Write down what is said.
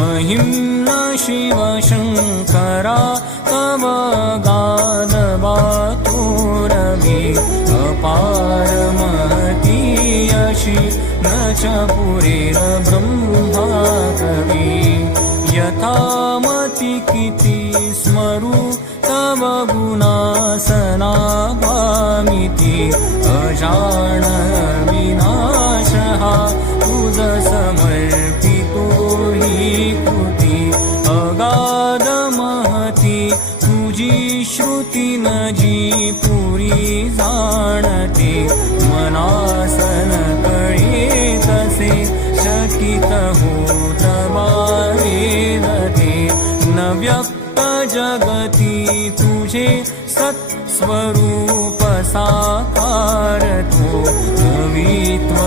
महिम्न शिवशङ्करा तव गादबातुरवि अपारमती यशि न च पुरेरब्रह्मा कवि यथामतिकिति स्मरु तव गुणासनाभामिति अजानविनाशः तुझसमर्पितो हि कृति अगाधमहती तुझी श्रुती न जी पुरी जाणते मनासन कळे तसे शकित होत बावेदते न व्यक्त जगती तुझे सत्स्वरूप साकार तो कवित्व